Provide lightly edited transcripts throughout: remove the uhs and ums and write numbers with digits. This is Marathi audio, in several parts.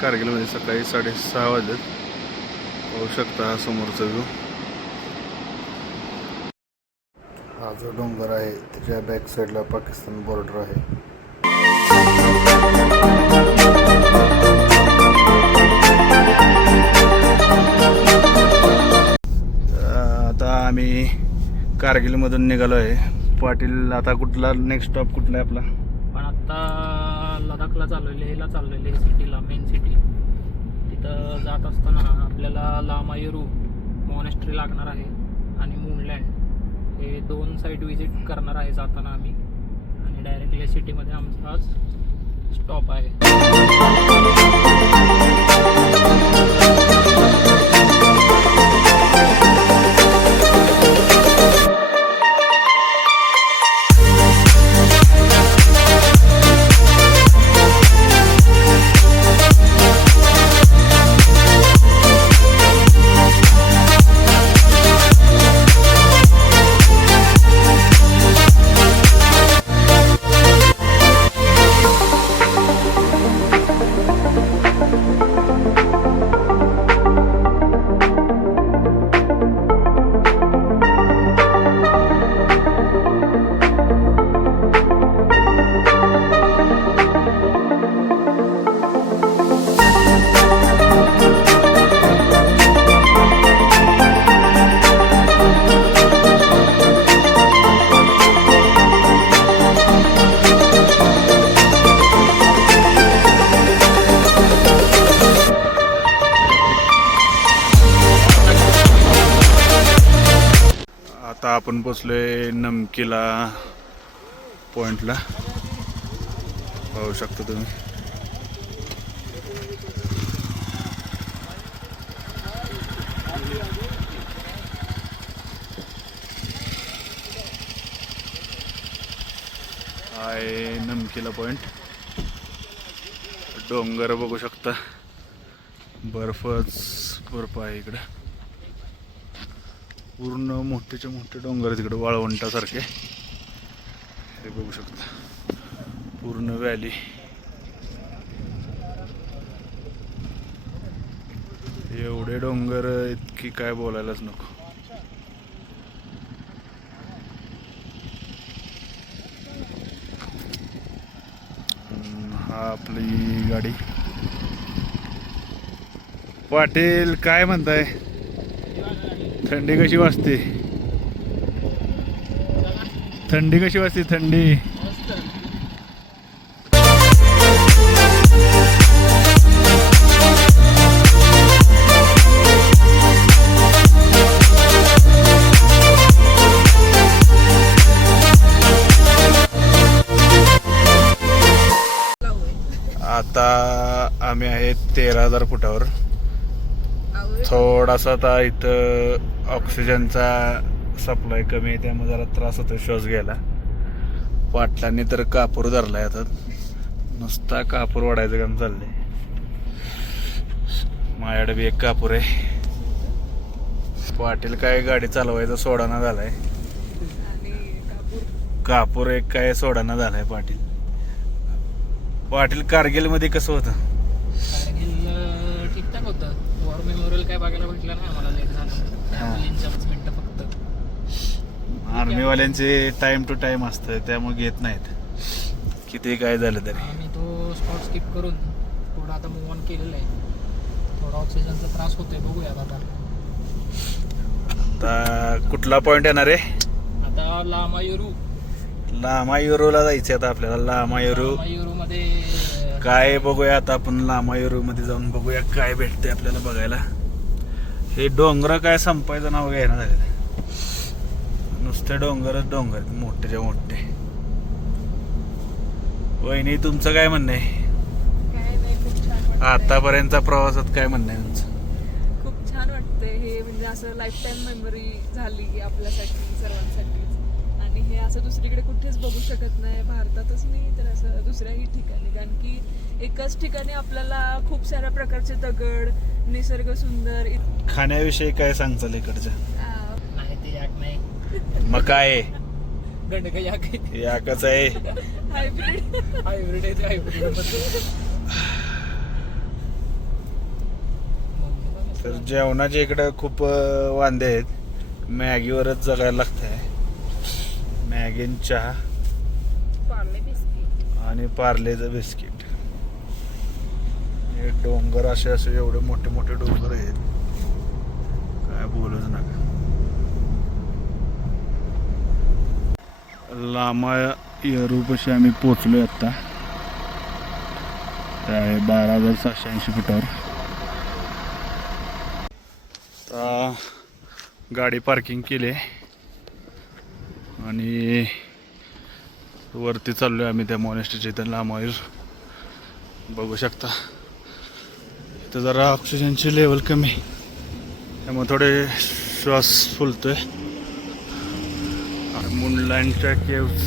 कारगिलमध्ये सकाळी 6:30 वाजलेत. पाहू शकता हा समोरचा व्ह्यू. हा जो डोंगर आहे त्याच्या बॅक साईडला पाकिस्तान बॉर्डर आहे. आता आम्ही कारगिलमधून निघालो आहे. पाटील आता कुठला नेक्स्ट स्टॉप कुठला आहे आपला? पण आता लडाखला चाललेले, ह्याला चाललेले सिटीला, मेन सिटी. तिथं जात असताना आपल्याला लामायुरू मॉनेस्ट्री लागणार आहे आणि मूनलँड हे 2 साईट विजिट करणार आहे जाताना आम्ही. आणि डायरेक्टली सिटीमध्ये आमचा आज स्टॉप आहे. आता आपण पोचलोय नमकीला पॉइंटला. पाहू शकता तुम्ही. आहे नमकीला पॉइंट. डोंगर बघू शकता, बर्फच बर्फ आहे इकडं. पूर्ण मोठेच्या मोठे डोंगर तिकडे वाळवंटासारखे हे बघू शकता. पूर्ण व्हॅली. एवढे डोंगर इतकी काय बोलायलाच नको. हा आपली गाडी. पाटील काय म्हणताय? थंडी कशी वाजते? थंडी कशी वाजते? थंडी आता आम्ही आहे 13,000 फुटावर. थोडासा आता इथं ऑक्सिजनचा सप्लाय कमी आहे त्यामुळे जरा त्रास होतो श्वास घ्यायला. पाटलांनी तर कापूर धरलाय. आता नुसता कापूर वाढायचं काम चाललंय. माझ्याकडे बी एक कापूर आहे. पाटील काय गाडी चालवायचा सोडाना झालाय. कापूर एक काय सोडाना झालाय पाटील. पाटील कारगिल मध्ये कसं होतं? कारगिल ठीकठाक होतं. वॉर मेमोरियल काय बघायला भेटलं नाही आम्हाला. लेट झालं. मिनिटं फक्त. आर्मीवाल्यांचे टाइम टू टाइम असतं त्यामुळे घेत नाहीत किती काय झालं तरी. आम्ही तो स्पॉट स्किप करून थोडा आता मूव ऑन केलेला आहे. थोडा ऑक्सिजनचा त्रास होतोय. बघूया आता. आता कुठला पॉइंट येणार आहे? आता लामायुरू. लामायुरूला जायचं आता आपल्याला. लामायुरू मध्ये काय बघूया आता आपण. लामायुरू मध्ये जाऊन बघूया काय भेटते आपल्याला बघायला. हे डोंगर काय संपायचं नाव घ्यायला झाले. नुसते डोंगरच डोंगर मोठेच्या मोठे. वहिनी तुमचं काय म्हणणं आहे? आतापर्यंतचा प्रवासात काय म्हणणं आहे तुमचं? खूप छान वाटतंय हे. म्हणजे असं लाईफ टाईम मेमरी झाली आपल्यासाठी सर्वांसाठी. आणि हे असं दुसरीकडे कुठेच बघू शकत नाही, भारतातच नाही तर असं दुसऱ्याही ठिकाणी. कारण की एकाच ठिकाणी आपल्याला खूप साऱ्या प्रकारचे दगड, निसर्ग सुंदर. खाण्याविषयी काय सांगचाल इकडच्या? नाही ते याक नाही. मग काय गंडक याक याकच आहे. हायब्रिड हायब्रिड आहे. हायब्रिड तर जेवणाच्या इकडं खूप वांदे आहेत. मॅगीवरच जगायला लागतंय. मॅगी आणि चहा आणि पार्लेचं बिस्किट. हे डोंगर असे असे एवढे मोठे मोठे डोंगर आहेत, काय बोलूच नका. लामा येरूपाशी आम्ही पोचलोय आता. आहे 12,780 फुटावर. आता गाडी पार्किंग केली आणि वरती चाललोय आम्ही त्या मॉनेस्ट्रीच्या इथं लामायर. बघू शकता इथं जरा ऑक्सिजनची लेवल कमी, त्यामुळे थोडे श्वास फुलतोय. मुनलँडच्या केव्स,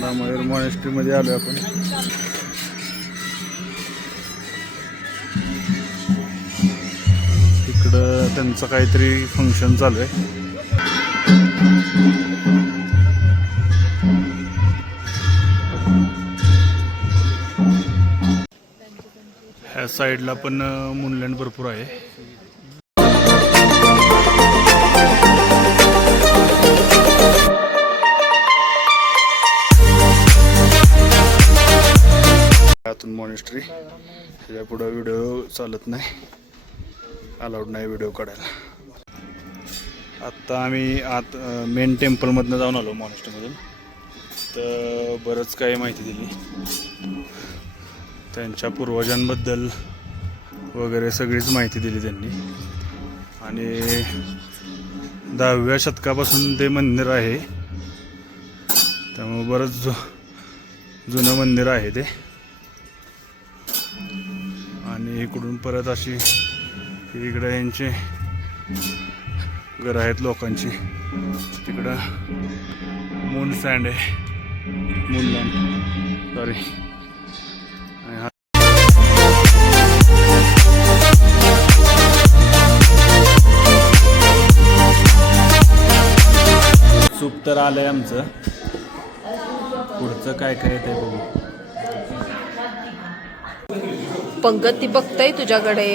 लामायर मॉनेस्ट्री मध्ये आलोय आपण. तिकडं त्यांचं काहीतरी फंक्शन चालू आहे. ह्या साईडला पण मुनलँड भरपूर आहे. आतून मॉनेस्ट्री, त्याच्या पुढं व्हिडिओ चालत नाही, अलाउड नाही व्हिडिओ काढायला. आत्ता आम्ही आत मेन टेम्पलमधनं जाऊन आलो मॉनेस्ट्रीमधून. तर बरंच काही माहिती दिली त्यांच्या पूर्वजांबद्दल वगैरे, सगळीच माहिती दिली त्यांनी. आणि 10व्या शतकापासून ते मंदिर आहे, त्यामुळे बरंच जुनं मंदिर आहे ते. आणि इकडून परत अशी इकडं यांचे घरं आहेत लोकांची. तिकडं मून सँड आहे, मूनलँड सॉरी. सूप तर आलंय आमचं, पुढचं काय काय ते बघू. पंकज ती बघताय तुझ्याकडे.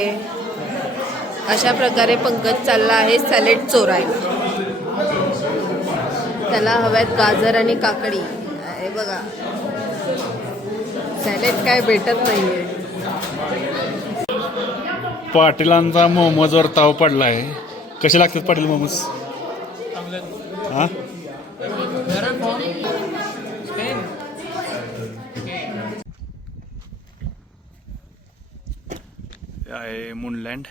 अशा प्रकारे पंकज चालला आहे सॅलेड चोरायला. त्याला हव्यात गाजर आणि काकडी. हे बघा, सॅलेड काय भेटत नाहीये. पाटीलांचा मोमोजवर ताव पडला आहे. कसे लागतात पाटील मोमोज? हा, आहे मुनलँड.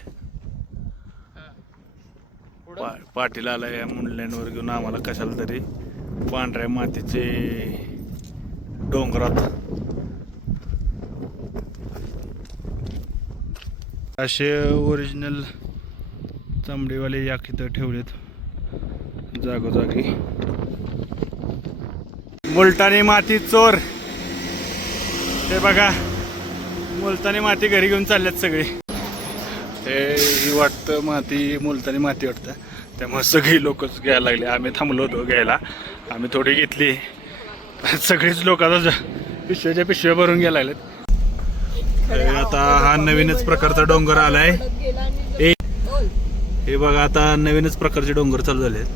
पाटील आला या मुनलँडवर घेऊन आम्हाला कशाला तरी पांढऱ्या मातीचे डोंगरात. असे ओरिजिनल चांबडीवाले याक इथं ठेवलेत जागोजागी. मुलतानी माती चोर, हे बघा मुलतानी माती घरी घेऊन चालल्यात सगळे. ही वाटतं माती मुलतानी माती वाटतं, त्यामुळे सगळी लोकच घ्यायला लागले. आम्ही थांबलो होतो घ्यायला, आम्ही थोडी घेतली. सगळीच लोक आता पिशव्याच्या पिशव्या भरून घ्यायला लागलेत. आता हा नवीनच प्रकारचा डोंगर आलाय. हे बघा आता नवीनच प्रकारचे डोंगर चालू झाले आहेत.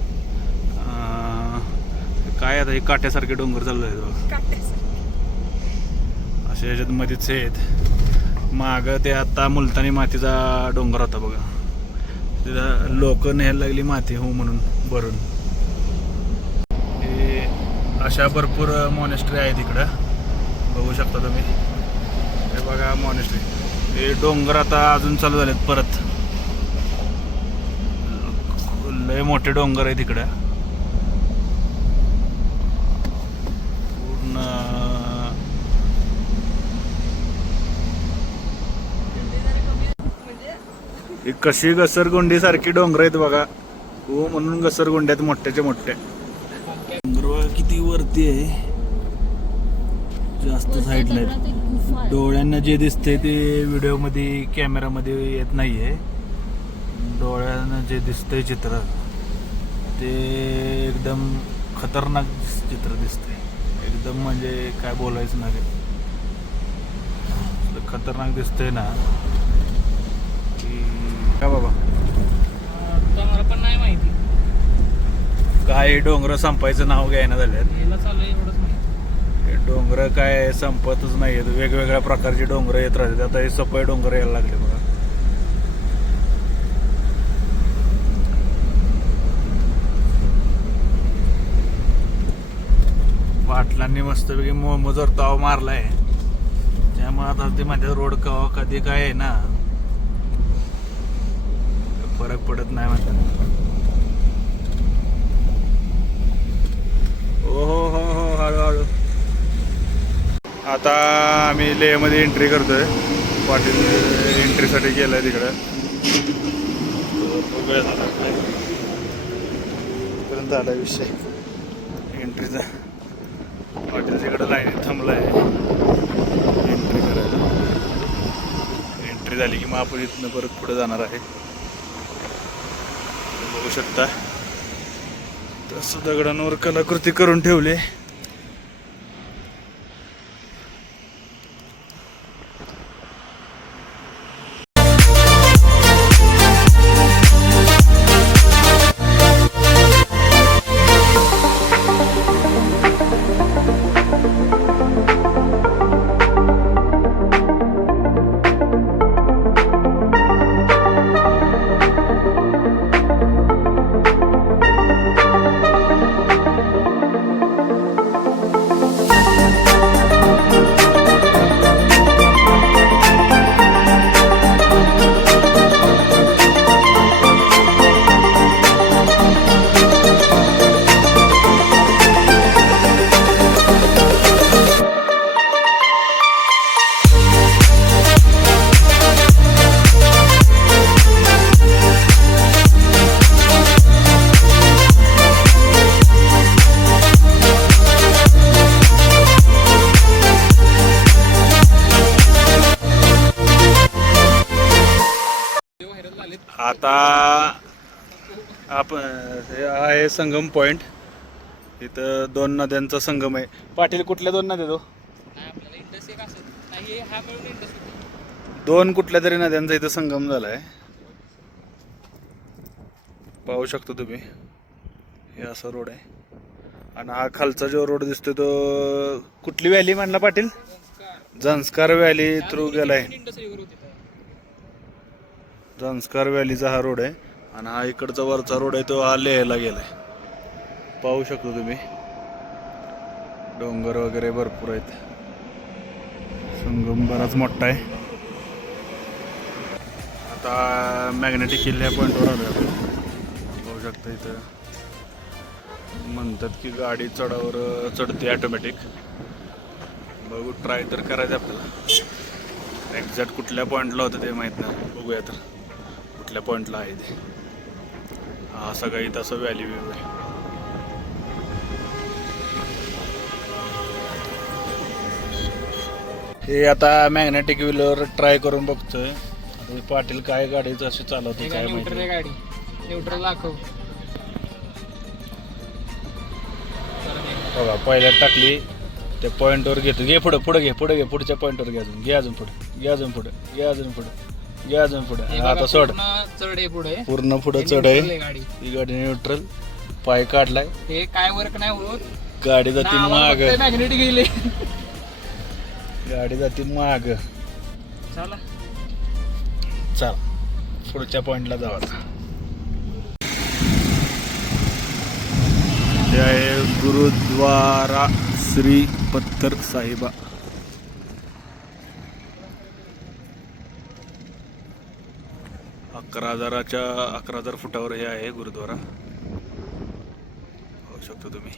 काय आता हे काट्यासारखे डोंगर चालू आहेत बघा, असे ह्याच्यात मध्येच आहेत. माग ते आता मुलतानी मातीचा डोंगर होता बघा, तिथं लोक न्यायला लागली माती हो म्हणून भरून. हे अशा भरपूर मॉनेस्ट्री आहेत इकडं, बघू शकता तुम्ही. हे बघा मॉनेस्ट्री. हे डोंगर आता अजून चालू झालेत परत, लय मोठे डोंगर आहेत इकडं. पूर्ण कशी घसरगुंडी सारखी डोंगर आहेत बघा, हो म्हणून घसरगुंड्यात मोठ्याच्या मोठ्या. डोंगर किती वरती आहे, जास्त साईडला आहेत. डोळ्यांना जे दिसतंय ते व्हिडिओमध्ये कॅमेरामध्ये येत नाहीये. डोळ्यांना जे दिसतंय चित्र ते एकदम खतरनाक चित्र दिसतंय एकदम, म्हणजे काय बोलायचं नाही. खतरनाक दिसतंय ना की का बाबा आता मला पण नाही माहिती. काय डोंगर संपायचं नाव घ्यायना झाल्यात. याला चालू आहे एवढंच माहिती. हे डोंगर काय संपतच नाही आहेत. वेगवेगळ्या प्रकारचे डोंगर येत राहतात. आता हे सफाई डोंगर यायला लागले बघा. पाटलांनी मस्तपैकी मोमोजवर ताव मारलाय. त्यामुळे आता ते माझ्या रोड कवा कधी काय आहे ना फरक पडत नाही म्हणतात. हो हो हो हो हळूहळू. आता आम्ही लेहमध्ये एंट्री करतोय. पाटील एंट्रीसाठी गेलाय तिकडं. बघूया पर्यंत आला विषय एंट्रीचा. पाटील तिकडं लाईनीत थांबलाय एंट्री करायला. एंट्री झाली की मग आपण इथनं परत पुढे जाणार आहे. बघू शकता तसं दगडांवर कलाकृती करून ठेवले. आता आपण हे आहे संगम पॉइंट. इथं दोन नद्यांचा संगम आहे. पाटील कुठल्या दोन नद्या तो? नाही आपल्याला इंडस एक असत नाही हा मिळून इंडस होती. दोन कुठल्या तरी नद्यांचा इथं संगम झालाय. पाहू शकतो तुम्ही. हे असा रोड आहे आणि हा खालचा जो रोड दिसतोय तो कुठली व्हॅली म्हणला पाटील? झंस्कार व्हॅली थ्रू गेलाय. इंडस रिव्हर होती. झंस्कार व्हॅलीचा हा रोड आहे आणि हा इकडचा वरचा रोड आहे तो हा लेहला गेलाय. पाहू शकतो तुम्ही. डोंगर वगैरे भरपूर आहेत. संगम बराच मोठा आहे. आता मॅग्नेटिक हिल या पॉईंटवर आलो आपण. पाहू शकता इथं म्हणतात की गाडी चढावर चढते ऑटोमॅटिक. बघू ट्राय तर करायचं आपल्याला. एक्झॅक्ट कुठल्या पॉईंटला होतं ते माहीत नाही. बघूया तर कुठल्या पॉईंटला आहे ते. हा सगळा इथं असं व्हॅली व्ह्यू आहे. हे आता मॅग्नेटिक व्हीलवर ट्राय करून बघतोय. आता पाटील काय गाडीचं अशी चालवतो काय न्यूट्रल माहिती. गाडी न्यूट्रल दाखव. बघा पहिल्यात टाकली ते पॉईंटवर घेतो. घे पुढं पुढं घे पुढे घे पुढच्या पॉईंटवर घे अजून. घे अजून पुढे घे अजून पुढे घे अजून पुढे घे अजून पुढे. आता सोड. चढ आहे पुढे. पूर्ण पुढे चढ आहे. गाडी ही गाडी न्यूट्रल. पाय काढलाय. हे काय वर्क नाही होत. गाडी जाती माग. मॅग्नेटिक गेले. गाडी जाती माग. चला चला पुढच्या पॉइंटला जाऊ आता. ते आहे गुरुद्वारा श्री पत्थर साहिबा. अकरा हजार फुटावर हे आहे गुरुद्वारा. पाहू शकतो तुम्ही.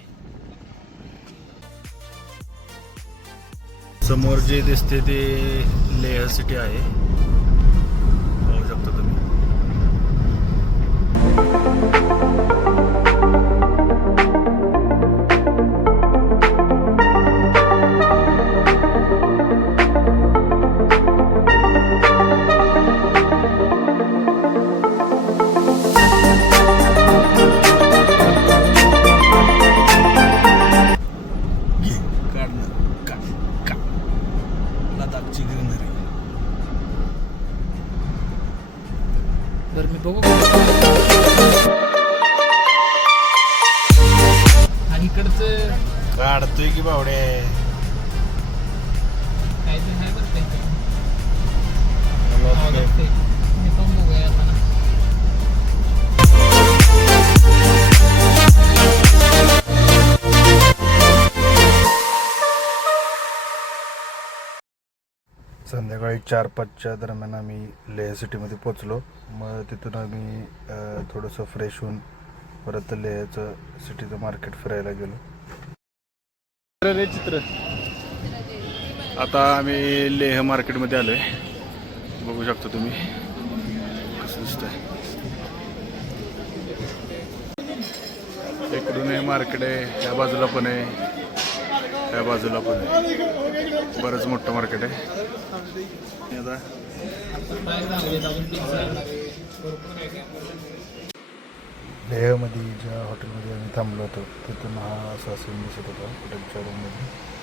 समोर जे दिसते ते लेह सिटी आहे. पाहू शकता तुम्ही. लडाखची ग्रीनरी. काढतोय की बावडे. काहीतरी आहे बरं काहीतरी. मला वाटतं मी पण बघूया आता ना. संध्याकाळी 4-5च्या दरम्यान आम्ही लेह सिटीमध्ये पोचलो. मग तिथून आम्ही थोडंसं फ्रेश होऊन परत लेहचं सिटीचं मार्केट फिरायला गेलो. चित्र आता आम्ही लेह मार्केटमध्ये आलो आहे. बघू शकता तुम्ही कसं दिसतंय. इकडून हे मार्केट आहे, त्या बाजूला पण आहे, त्या बाजूला पण आहे. बरंच मोठं मार्केट आहे. आता लेहमध्ये ज्या हॉटेलमध्ये आम्ही थांबलो होतो तिथून हा असा सीन दिसत होता हॉटेलच्या रूममध्ये.